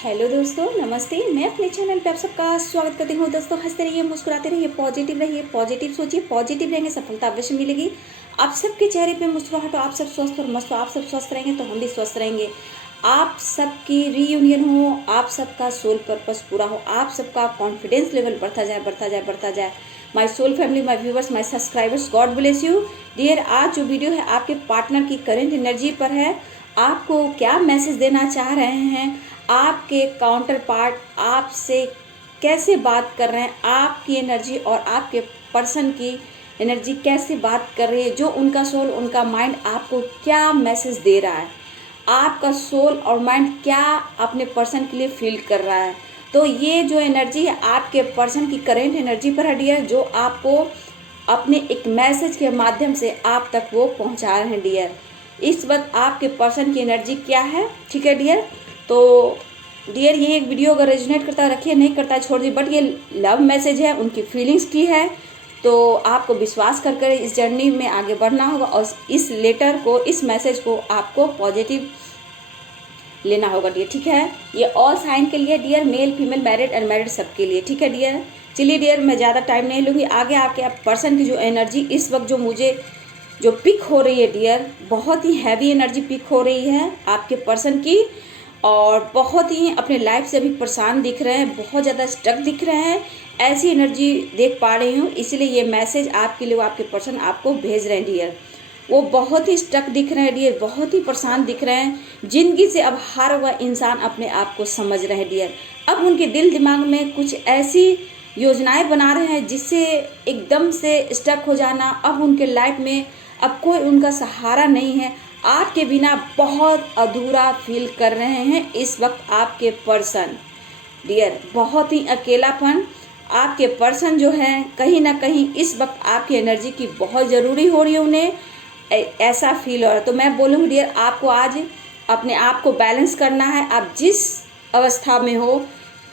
Hello दोस्तों, नमस्ते। मैं अपने चैनल पे आप सबका स्वागत करती हूँ। दोस्तों, हंसते रहिए, मुस्कुराते रहिए, पॉजिटिव रहिए, पॉजिटिव सोचिए, पॉजिटिव रहेंगे, सफलता अवश्य मिलेगी। आप सबके चेहरे पे मुस्कुराहट हो, आप सब स्वस्थ और मस्त हो, आप सब स्वस्थ रहेंगे तो हम भी स्वस्थ रहेंगे। आप सबकी रीयूनियन हो, आप सबका सोल पर्पस पूरा हो, आप सबका कॉन्फिडेंस लेवल बढ़ता जाए, बढ़ता जाए, बढ़ता जाए। My soul family, my viewers, my subscribers, God bless you dear. आज जो वीडियो है आपके पार्टनर की करेंट एनर्जी पर है। आपको क्या मैसेज देना चाह रहे हैं, आपके काउंटर पार्ट आपसे कैसे बात कर रहे हैं, आपकी एनर्जी और आपके पर्सन की एनर्जी कैसे बात कर रही है, जो उनका सोल, उनका माइंड आपको क्या मैसेज दे रहा है, आपका सोल और माइंड क्या अपने पर्सन के लिए फील कर रहा है। तो ये जो एनर्जी है आपके पर्सन की करेंट एनर्जी पर है डियर, जो आपको अपने एक मैसेज के माध्यम से आप तक वो पहुंचा रहे हैं डियर। इस वक्त आपके पर्सन की एनर्जी क्या है, ठीक है डियर। तो डियर, ये एक वीडियो अगर रेजोनेट करता है रखिए, नहीं करता है छोड़ दी, बट ये लव मैसेज है, उनकी फीलिंग्स की है। तो आपको विश्वास कर कर इस जर्नी में आगे बढ़ना होगा और इस लेटर को, इस मैसेज को आपको पॉजिटिव लेना होगा डियर, ठीक है। ये ऑल साइन के लिए dear, male female married unmarried सबके लिए, ठीक है डियर। चलिए डियर, मैं ज़्यादा टाइम नहीं लूँगी। आगे आके आप पर्सन की जो एनर्जी इस वक्त जो पिक हो रही है डियर, बहुत ही हैवी एनर्जी पिक हो रही है आपके पर्सन की, और बहुत ही अपने लाइफ से अभी परेशान दिख रहे हैं, बहुत ज़्यादा स्टक दिख रहे हैं, ऐसी एनर्जी देख पा रही हूँ। इसलिए ये मैसेज आपके लिए, वो आपके पर्सन आपको भेज रहे हैं डियर। वो बहुत ही स्टक दिख रहे हैं डियर, बहुत ही परेशान दिख रहे हैं जिंदगी से। अब हर वह इंसान अपने आप को समझ रहे हैं डियर। अब उनके दिल दिमाग में कुछ ऐसी योजनाएं बना रहे हैं जिससे एकदम से स्टक हो जाना। अब उनके लाइफ में अब कोई उनका सहारा नहीं है, आपके बिना बहुत अधूरा फील कर रहे हैं इस वक्त आपके पर्सन डियर। बहुत ही अकेलापन आपके पर्सन जो है, कहीं ना कहीं इस वक्त आपकी एनर्जी की बहुत ज़रूरी हो रही है उन्हें, ऐसा फील हो रहा है। तो मैं बोलूँगी डियर, आपको आज अपने आप को बैलेंस करना है। आप जिस अवस्था में हो,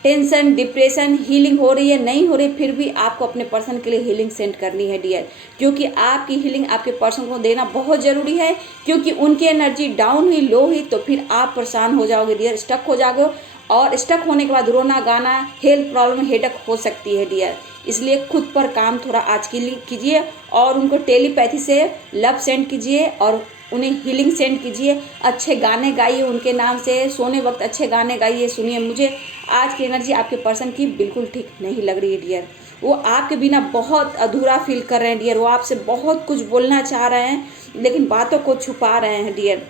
टेंशन, डिप्रेशन, हीलिंग हो रही है, नहीं हो रही, फिर भी आपको अपने पर्सन के लिए हीलिंग सेंड करनी है डियर, क्योंकि आपकी हीलिंग आपके पर्सन को देना बहुत ज़रूरी है। क्योंकि उनकी एनर्जी डाउन हुई, लो हुई, तो फिर आप परेशान हो जाओगे डियर, स्टक हो जाओगे, और स्टक होने के बाद रोना गाना, हेल्थ प्रॉब्लम, हेडेक हो सकती है डियर। इसलिए खुद पर काम थोड़ा आज के लिए कीजिए और उनको टेलीपैथी से लव सेंड कीजिए और उन्हें हीलिंग सेंड कीजिए। अच्छे गाने गाइए उनके नाम से, सोने वक्त अच्छे गाने गाइए, सुनिए। मुझे आज की एनर्जी आपके पर्सन की बिल्कुल ठीक नहीं लग रही है डियर। वो आपके बिना बहुत अधूरा फील कर रहे हैं डियर। वो आपसे बहुत कुछ बोलना चाह रहे हैं लेकिन बातों को छुपा रहे हैं डियर।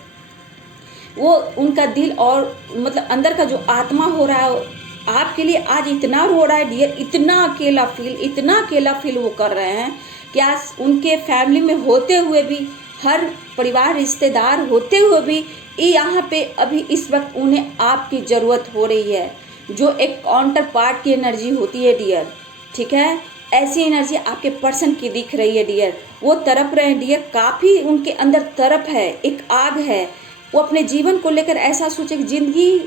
वो उनका दिल और मतलब अंदर का जो आत्मा हो रहा है आपके लिए आज इतना रो रहा है डियर, इतना अकेला फील वो कर रहे हैं कि आज उनके फैमिली में होते हुए भी, हर परिवार रिश्तेदार होते हुए भी, यहाँ पे अभी इस वक्त उन्हें आपकी ज़रूरत हो रही है, जो एक काउंटर पार्ट की एनर्जी होती है डियर, ठीक है। ऐसी एनर्जी आपके पर्सन की दिख रही है डियर। वो तड़प रहे हैं डियर, काफ़ी उनके अंदर तड़प है, एक आग है। वो अपने जीवन को लेकर ऐसा सोचे कि जिंदगी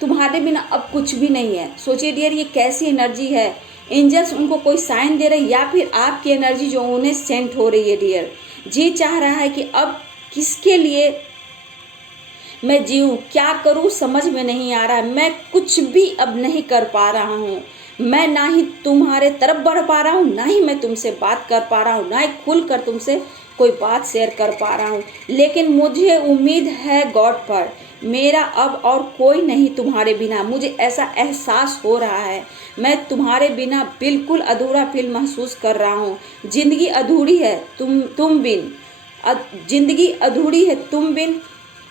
तुम्हारे बिना अब कुछ भी नहीं है। सोचिए डियर, ये कैसी एनर्जी है। एंजल्स उनको कोई साइन दे रहे, या फिर आपकी एनर्जी जो उन्हें सेंट हो रही है डियर। जी चाह रहा है कि अब किसके लिए मैं जीऊँ, क्या करूँ समझ में नहीं आ रहा है, मैं कुछ भी अब नहीं कर पा रहा हूँ। मैं ना ही तुम्हारे तरफ बढ़ पा रहा हूँ, ना ही मैं तुमसे बात कर पा रहा हूँ, ना ही खुल कर तुमसे कोई बात शेयर कर पा रहा हूँ। लेकिन मुझे उम्मीद है गॉड पर, मेरा अब और कोई नहीं तुम्हारे बिना। मुझे ऐसा एहसास हो रहा है, मैं तुम्हारे बिना बिल्कुल अधूरा फील महसूस कर रहा हूँ। जिंदगी अधूरी है तुम बिन, जिंदगी अधूरी है तुम बिन।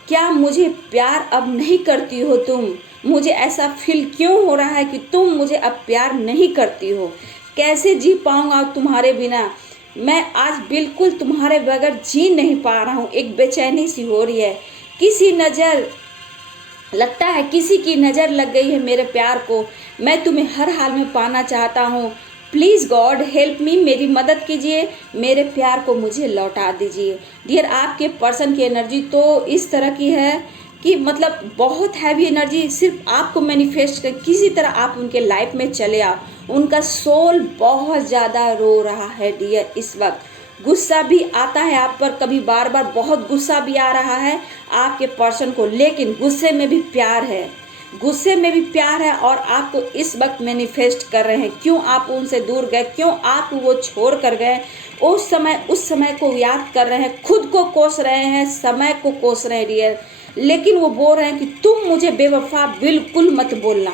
क्या मुझे प्यार अब नहीं करती हो तुम? मुझे ऐसा फील क्यों हो रहा है कि तुम मुझे अब प्यार नहीं करती हो? कैसे जी पाऊँगा तुम्हारे बिना? मैं आज बिल्कुल तुम्हारे बगैर जी नहीं पा रहा हूँ। एक बेचैनी सी हो रही है, लगता है किसी की नज़र लग गई है मेरे प्यार को। मैं तुम्हें हर हाल में पाना चाहता हूँ। प्लीज़ गॉड हेल्प मी, मेरी मदद कीजिए, मेरे प्यार को मुझे लौटा दीजिए। डियर, आपके पर्सन की एनर्जी तो इस तरह की है कि मतलब बहुत हैवी एनर्जी, सिर्फ आपको मैनिफेस्ट कर किसी तरह आप उनके लाइफ में चले आओ। उनका सोल बहुत ज़्यादा रो रहा है डियर इस वक्त। गुस्सा भी आता है आप पर, कभी बार बार बहुत गुस्सा भी आ रहा है आपके पर्सन को, लेकिन गुस्से में भी प्यार है। गुस्से में भी प्यार है और आपको इस वक्त मैनिफेस्ट कर रहे हैं। क्यों आप उनसे दूर गए, क्यों आप वो छोड़ कर गए, उस समय को याद कर रहे हैं, खुद को कोस रहे हैं, समय को कोस रहे हैं डियर। लेकिन वो बोल रहे हैं कि तुम मुझे बेवफा बिल्कुल मत बोलना,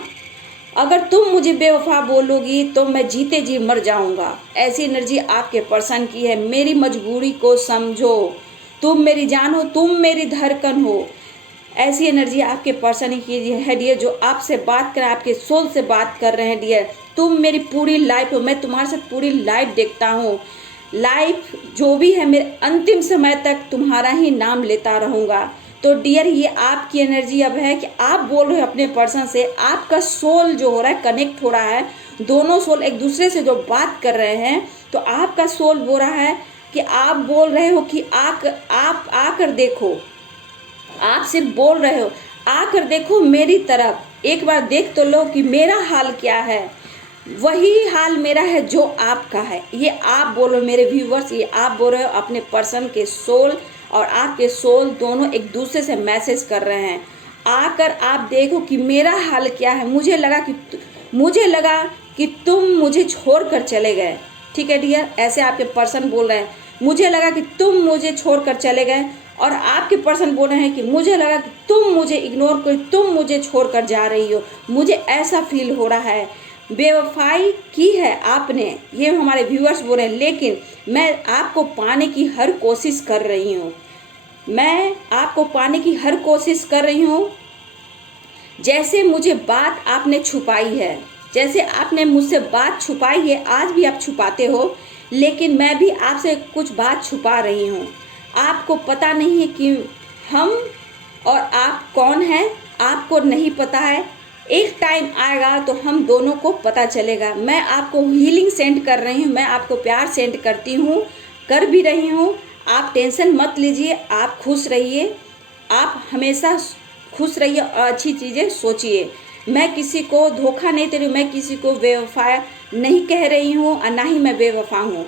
अगर तुम मुझे बेवफा बोलोगी तो मैं जीते जी मर जाऊंगा। ऐसी एनर्जी आपके पर्सन की है। मेरी मजबूरी को समझो, तुम मेरी जान हो, तुम मेरी धड़कन हो। ऐसी एनर्जी आपके पर्सन की है डियर, जो आपसे बात कर, आपके सोल से बात कर रहे हैं डियर। तुम मेरी पूरी लाइफ हो, मैं तुम्हारे साथ पूरी लाइफ देखता हूँ। लाइफ जो भी है मेरे अंतिम समय तक तुम्हारा ही नाम लेता रहूँगा। तो डियर ये आपकी एनर्जी अब है कि आप बोल रहे हो अपने पर्सन से, आपका सोल जो हो रहा है कनेक्ट हो रहा है, दोनों सोल एक दूसरे से जो बात कर रहे हैं। तो आपका सोल बोल रहा है कि आप बोल रहे हो कि आप आकर देखो, आप सिर्फ बोल रहे हो आकर देखो मेरी तरफ, एक बार देख तो लो कि मेरा हाल क्या है। वही हाल मेरा है जो आपका है। ये आप बोलो मेरे व्यूवर्स, ये आप बोल रहे हो अपने पर्सन के सोल, और आपके सोल दोनों एक दूसरे से मैसेज कर रहे हैं। आकर आप देखो कि मेरा हाल क्या है। मुझे लगा कि तुम मुझे छोड़कर चले गए। ठीक है डियर, ऐसे आपके पर्सन बोल रहे हैं। मुझे लगा कि तुम मुझे छोड़कर चले गए, और आपके पर्सन बोल रहे हैं कि मुझे लगा कि तुम मुझे इग्नोर कर, तुम मुझे छोड़कर जा रही हो। मुझे ऐसा फील हो रहा है, बेवफाई की है आपने, ये हमारे व्यूअर्स बोल रहे हैं। लेकिन मैं आपको पाने की हर कोशिश कर रही हूँ, मैं आपको पाने की हर कोशिश कर रही हूँ। जैसे मुझे बात आपने छुपाई है, जैसे आपने मुझसे बात छुपाई है, आज भी आप छुपाते हो, लेकिन मैं भी आपसे कुछ बात छुपा रही हूँ। आपको पता नहीं है कि हम और आप कौन हैं, आपको नहीं पता है। एक टाइम आएगा तो हम दोनों को पता चलेगा। मैं आपको हीलिंग सेंड कर रही हूँ, मैं आपको प्यार सेंड करती हूँ, कर भी रही हूँ। आप टेंशन मत लीजिए, आप खुश रहिए, आप हमेशा खुश रहिए और अच्छी चीज़ें सोचिए। मैं किसी को धोखा नहीं दे रही हूँ, मैं किसी को बेवफा नहीं कह रही हूँ, और ना ही मैं बेवफा हूँ।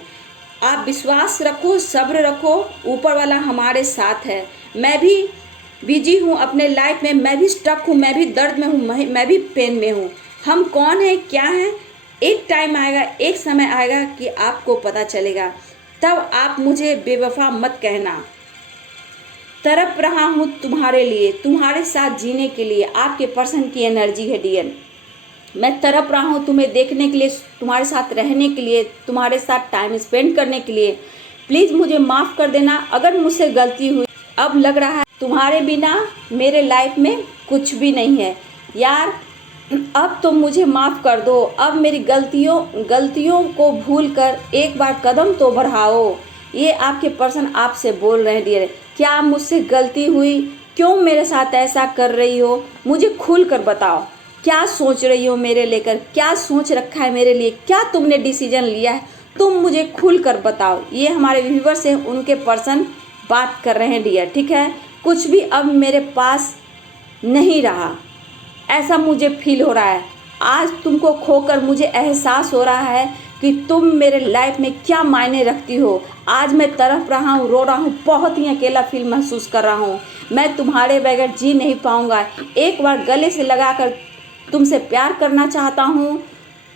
आप विश्वास रखो, सब्र रखो, ऊपर वाला हमारे साथ है। मैं भी बिजी हूँ अपने लाइफ में, मैं भी स्टक हूँ, मैं भी दर्द में हूँ, मैं भी पेन में हूँ। हम कौन है, क्या है, एक टाइम आएगा, एक समय आएगा कि आपको पता चलेगा। तब आप मुझे बेवफा मत कहना। तड़प रहा हूँ तुम्हारे लिए, तुम्हारे साथ जीने के लिए। आपके पर्सन की एनर्जी है डियर, मैं तड़प रहा हूँ तुम्हें देखने के लिए, तुम्हारे साथ रहने के लिए, तुम्हारे साथ टाइम स्पेंड करने के लिए। प्लीज़ मुझे माफ़ कर देना अगर मुझसे गलती हुई। अब लग रहा है तुम्हारे बिना मेरे लाइफ में कुछ भी नहीं है यार। अब तो मुझे माफ़ कर दो, अब मेरी गलतियों को भूलकर एक बार कदम तो बढ़ाओ। ये आपके पर्सन आपसे बोल रहे हैं डियर। क्या मुझसे गलती हुई, क्यों मेरे साथ ऐसा कर रही हो, मुझे खुल कर बताओ। क्या सोच रही हो मेरे लेकर, क्या सोच रखा है मेरे लिए, क्या तुमने डिसीजन लिया है, तुम मुझे खुल कर बताओ। ये हमारे व्यूवर्स हैं, उनके पर्सन बात कर रहे हैं डियर। ठीक है, कुछ भी अब मेरे पास नहीं रहा, ऐसा मुझे फील हो रहा है। आज तुमको खोकर मुझे एहसास हो रहा है कि तुम मेरे लाइफ में क्या मायने रखती हो। आज मैं तड़प रहा हूँ, रो रहा हूँ, बहुत ही अकेला फील महसूस कर रहा हूँ। मैं तुम्हारे बगैर जी नहीं पाऊँगा। एक बार गले से लगाकर तुमसे प्यार करना चाहता हूँ।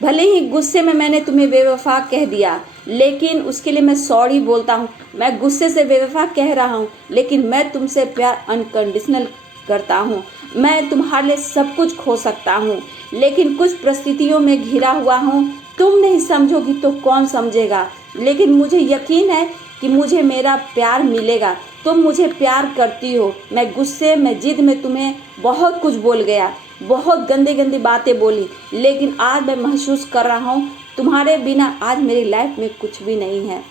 भले ही गुस्से में मैंने तुम्हें बेवफा कह दिया, लेकिन उसके लिए मैं सॉरी बोलता हूँ। मैं गुस्से से बेवफा कह रहा हूँ, लेकिन मैं तुमसे प्यार अनकंडीशनल करता हूँ। मैं तुम्हारे लिए सब कुछ खो सकता हूँ, लेकिन कुछ परिस्थितियों में घिरा हुआ हूँ। तुम नहीं समझोगी तो कौन समझेगा, लेकिन मुझे यकीन है कि मुझे मेरा प्यार मिलेगा। तुम मुझे प्यार करती हो। मैं गुस्से में, जिद में तुम्हें बहुत कुछ बोल गया, बहुत गंदी गंदी बातें बोली, लेकिन आज मैं महसूस कर रहा हूँ तुम्हारे बिना आज मेरी लाइफ में कुछ भी नहीं है।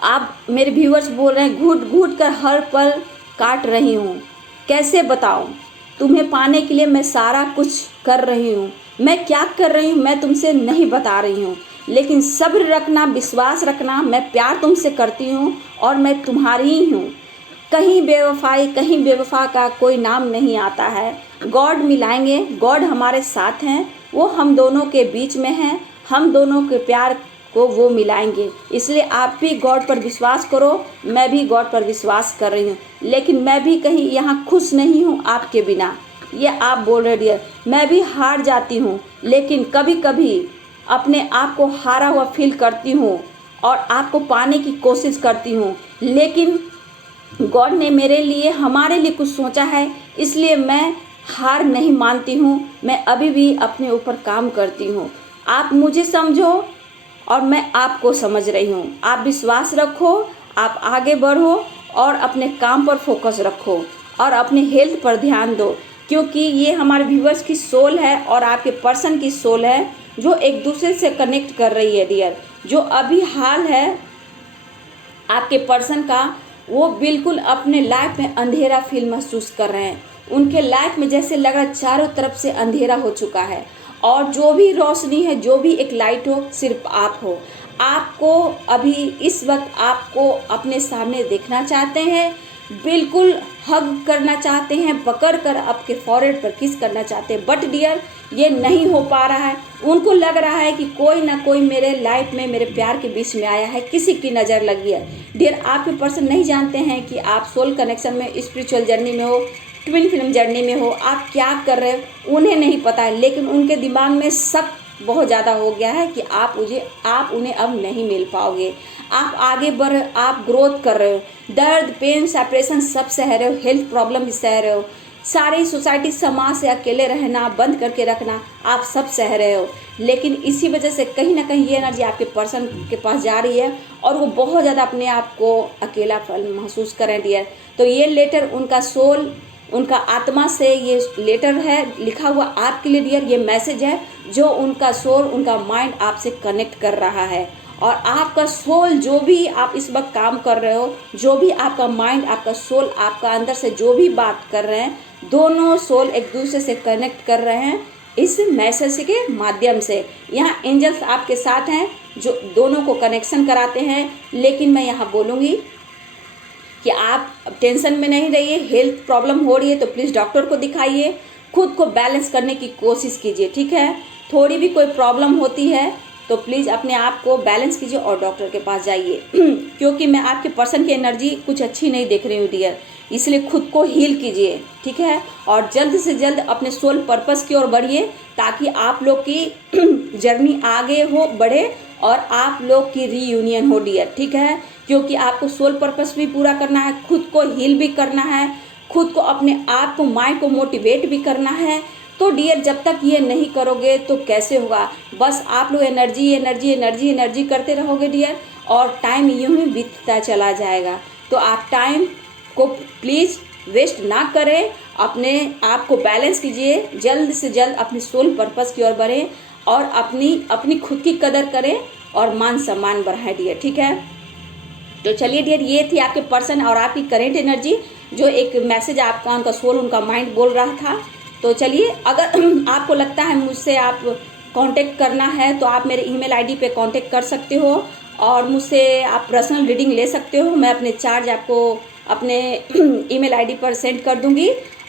आप मेरे व्यूअर्स बोल रहे हैं, घुट घुट कर हर पल काट रही हूँ। कैसे बताऊँ, तुम्हें पाने के लिए मैं सारा कुछ कर रही हूँ। मैं क्या कर रही हूँ मैं तुमसे नहीं बता रही हूँ, लेकिन सब्र रखना, विश्वास रखना। मैं प्यार तुमसे करती हूँ और मैं तुम्हारी ही हूँ। कहीं बेवफाई, कहीं बेवफा का कोई नाम नहीं आता है। गॉड मिलाएंगे, गॉड हमारे साथ हैं, वो हम दोनों के बीच में हैं। हम दोनों के प्यार को वो मिलाएंगे। इसलिए आप भी गॉड पर विश्वास करो, मैं भी गॉड पर विश्वास कर रही हूँ। लेकिन मैं भी कहीं यहाँ खुश नहीं हूँ आपके बिना। ये आप बोल रहे डियर। मैं भी हार जाती हूँ, लेकिन कभी कभी अपने आप को हारा हुआ फील करती हूँ और आपको पाने की कोशिश करती हूँ, लेकिन गॉड ने मेरे लिए, हमारे लिए कुछ सोचा है, इसलिए मैं हार नहीं मानती हूँ। मैं अभी भी अपने ऊपर काम करती हूँ। आप मुझे समझो और मैं आपको समझ रही हूँ। आप विश्वास रखो, आप आगे बढ़ो और अपने काम पर फोकस रखो और अपने हेल्थ पर ध्यान दो, क्योंकि ये हमारे व्यूअर्स की सोल है और आपके पर्सन की सोल है जो एक दूसरे से कनेक्ट कर रही है डियर। जो अभी हाल है आपके पर्सन का, वो बिल्कुल अपने लाइफ में अंधेरा फील महसूस कर रहे हैं। उनके लाइफ में जैसे लग रहा है चारों तरफ से अंधेरा हो चुका है और जो भी रोशनी है, जो भी एक लाइट हो, सिर्फ आप हो। आपको अभी इस वक्त आपको अपने सामने देखना चाहते हैं, बिल्कुल हग करना चाहते हैं, पकड़ कर आपके फॉरहेड पर किस करना चाहते हैं, बट डियर ये नहीं हो पा रहा है। उनको लग रहा है कि कोई ना कोई मेरे लाइफ में, मेरे प्यार के बीच में आया है, किसी की नज़र लगी है। डियर आपके पर्सन नहीं जानते हैं कि आप सोल कनेक्शन में, स्पिरिचुअल जर्नी में हो, ट्विन फिल्म जर्नी में हो, आप क्या कर रहे हो उन्हें नहीं पता है, लेकिन उनके दिमाग में शक बहुत ज़्यादा हो गया है कि आप उन्हें अब नहीं मिल पाओगे। आप आगे बढ़, आप ग्रोथ कर रहे हो, दर्द, पेन, सेपरेशन सब सह रहे हो, हेल्थ प्रॉब्लम भी सह रहे हो, सारी सोसाइटी, समाज से अकेले रहना, बंद करके रखना, आप सब सह रहे हो। लेकिन इसी वजह से कहीं ना कहीं ये एनर्जी आपके पर्सन के पास जा रही है और वो बहुत ज़्यादा अपने आप को अकेला महसूस कर रहे हैं डियर। तो ये लेटर उनका सोल, उनका आत्मा से ये लेटर है लिखा हुआ आपके लिए डियर। ये मैसेज है जो उनका सोल, उनका माइंड आपसे कनेक्ट कर रहा है। और आपका सोल, जो भी आप इस वक्त काम कर रहे हो, जो भी आपका माइंड, आपका सोल, आपका अंदर से जो भी बात कर रहे हैं, दोनों सोल एक दूसरे से कनेक्ट कर रहे हैं इस मैसेज के माध्यम से। यहाँ एंजल्स आपके साथ हैं जो दोनों को कनेक्शन कराते हैं। लेकिन मैं यहाँ बोलूँगी कि आप टेंशन में नहीं रहिए। हेल्थ प्रॉब्लम हो रही है तो प्लीज़ डॉक्टर को दिखाइए, खुद को बैलेंस करने की कोशिश कीजिए, ठीक है। थोड़ी भी कोई प्रॉब्लम होती है तो प्लीज़ अपने आप को बैलेंस कीजिए और डॉक्टर के पास जाइए क्योंकि मैं आपके पर्सन की एनर्जी कुछ अच्छी नहीं देख रही हूँ डियर, इसलिए खुद को हील कीजिए, ठीक है। और जल्द से जल्द अपने सोल पर्पस की ओर बढ़िए ताकि आप लोग की जर्नी आगे हो, बढ़े और आप लोग की रीयूनियन हो डियर, ठीक है। क्योंकि आपको सोल पर्पस भी पूरा करना है, खुद को हील भी करना है, खुद को, अपने आप को, माइंड को मोटिवेट भी करना है। तो डियर जब तक ये नहीं करोगे तो कैसे होगा। बस आप लोग एनर्जी एनर्जी एनर्जी एनर्जी करते रहोगे डियर और टाइम यूं ही बीतता चला जाएगा। तो आप टाइम को प्लीज़ वेस्ट ना करें, अपने आप को बैलेंस कीजिए, जल्द से जल्द अपनी सोल पर्पस की ओर बढ़ें और अपनी खुद की कदर करें और मान सम्मान बढ़ाएं डियर, ठीक है। तो चलिए डियर, ये थी आपके पर्सन और आपकी करेंट एनर्जी, जो एक मैसेज आपका, उनका सोल, उनका माइंड बोल रहा था। तो चलिए, अगर आपको लगता है मुझसे आप कांटेक्ट करना है तो आप मेरे ईमेल आईडी पे कांटेक्ट कर सकते हो और मुझसे आप पर्सनल रीडिंग ले सकते हो। मैं अपने चार्ज आपको अपने ईमेल आईडी पर सेंड कर दूंगी।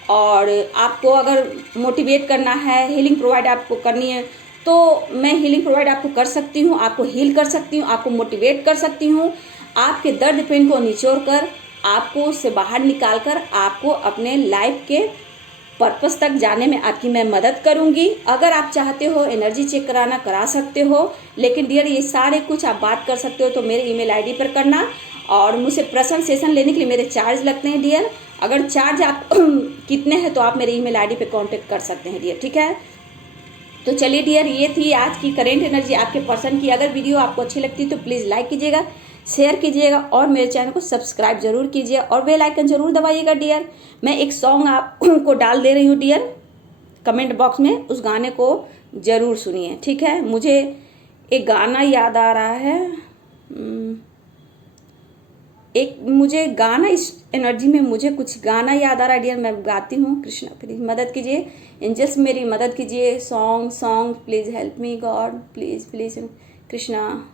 और आपको अगर मोटिवेट करना है, हीलिंग प्रोवाइड आपको करनी है तो मैं हीलिंग प्रोवाइड आपको कर सकती हूँ, आपको हील कर सकती हूँ, आपको मोटिवेट कर सकती हूँ, आपके दर्द पेन को निचोड़ कर, आपको उससे बाहर निकाल कर, आपको अपने लाइफ के पर्पस तक जाने में आपकी मैं मदद करूंगी। अगर आप चाहते हो एनर्जी चेक कराना, करा सकते हो। लेकिन डियर ये सारे कुछ आप बात कर सकते हो तो मेरे ईमेल आईडी पर करना। और मुझसे पर्सनल सेशन लेने के लिए मेरे चार्ज लगते हैं डियर। अगर चार्ज आप कितने हैं तो आप मेरे ईमेल आईडी पे कांटेक्ट कर सकते हैं डियर, ठीक है। तो चलिए डियर, ये थी आज की करेंट एनर्जी आपके पर्सन की। अगर वीडियो आपको अच्छी लगती है तो प्लीज़ लाइक कीजिएगा, शेयर कीजिएगा और मेरे चैनल को सब्सक्राइब जरूर कीजिए और बेल आइकन जरूर दबाइएगा डियर। मैं एक सॉन्ग आपको डाल दे रही हूँ डियर कमेंट बॉक्स में, उस गाने को ज़रूर सुनिए, ठीक है। मुझे एक गाना याद आ रहा है, एक मुझे गाना, इस एनर्जी में मुझे कुछ गाना याद आ रहा है डियर, मैं गाती हूँ। कृष्णा प्लीज़ मदद कीजिए, एंजल्स मेरी मदद कीजिए। Song please help me God, please please Krishna.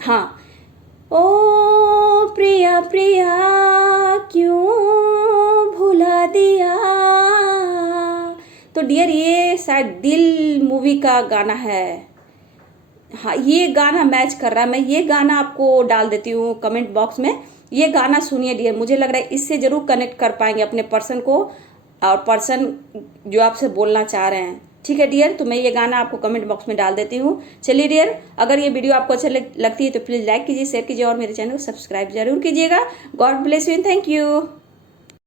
हाँ, ओ प्रिया प्रिया क्यों भुला दिया। तो डियर ये शायद दिल मूवी का गाना है। हाँ, ये गाना मैच कर रहा है। मैं ये गाना आपको डाल देती हूँ कमेंट बॉक्स में, ये गाना सुनिए डियर। मुझे लग रहा है इससे ज़रूर कनेक्ट कर पाएंगे अपने पर्सन को और पर्सन जो आपसे बोलना चाह रहे हैं। ठीक है डियर, तो मैं ये गाना आपको कमेंट बॉक्स में डाल देती हूँ। चलिए डियर, अगर ये वीडियो आपको अच्छा लगती है तो प्लीज़ लाइक कीजिए, शेयर कीजिए और मेरे चैनल को सब्सक्राइब जरूर कीजिएगा। God bless you and thank you.